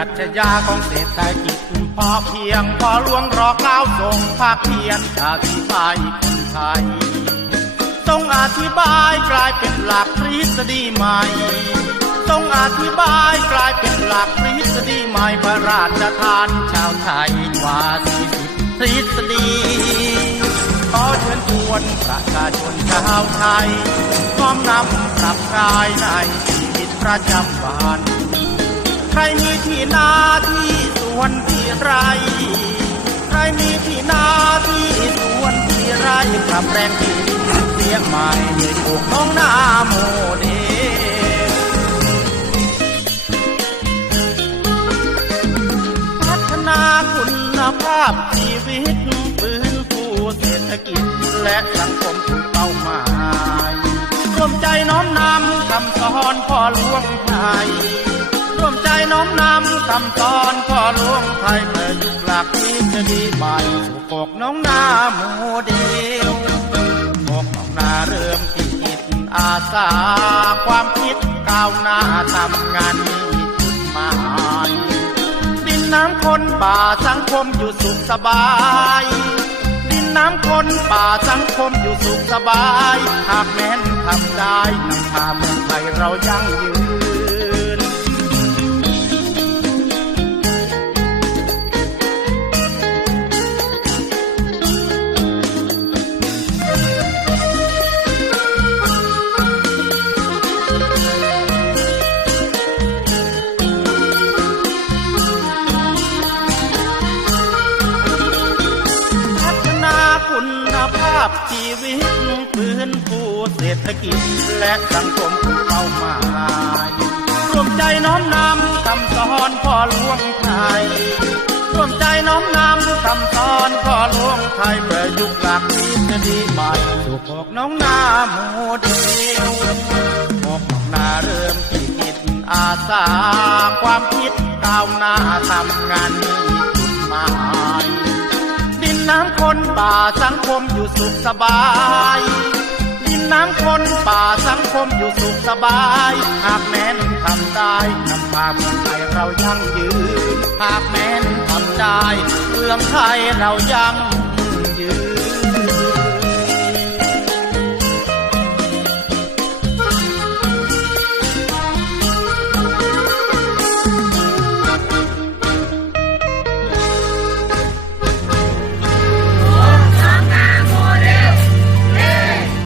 ัชญาของเศรษฐกิจพอเพียงพอหลวงรอก้าวส่งภาคเพียนอธิบายคนไทยต้องอธิบายกลายเป็นหลักทฤษฎีใหม่ต้องอธิบายกลายเป็นหลักทฤษฎีใหม่พระราชทานชาวไทยกว่าสี่สิบทฤษฎีขอเชิญชวนประชาชนชาวไทยน้อมนำปรับกายในชีวิตประจำวัน รมีที่นาที่สวนที่ไร ใครมีที่นาที่สวนที่ไรปรับแปลงที่เสียใหม่เลยปลูกน้องนาโมเดลพัฒนาคุณภาพชีวิตฟื้นฟูเศรษฐกิจและสังคมถูกเป้าหมายรวมใจน้อมนำคำสอนพ่อหลวงไทย คำสอนพ่อหลวงไทยเพื่อยุคหลักที่จะดีใหม่สู่กกน้องนาโมเดลกกน้องนาเริ่มที่จิตอาสาความคิดก้าวหน้าทำงานมีจุดหมายดินน้ำคนป่าสังคมอยู่สุขสบายดินน้ำคนป่าสังคมอยู่สุขสบายหากแม้นทำได้นำพาเมืองไทยเรายั่งยืน คุณภาพชีวิตฟื้นฟูเศรษฐกิจและสังคมเป้าหมายร่วมใจน้อมนำคำสอนพ่อหลวงไทยร่วมใจน้อมนำคำสอนพ่อหลวงไทยประยุกต์หลักทฤษฎีใหม่สู่พวกน้องนาโมเดลพวกน้องนาเริ่มที่จิตอาสาความคิดก้าวหน้าทำงานมีจุดหมาย น้ำคนป่าสังคมอยู่สุขสบายดินน้ำคนป่าสังคมอยู่สุขสบาย หากแม้นทำได้นำพาเมืองไทยเรายั่งยืน หากแม้นทำได้เมืองไทยเรายั่ง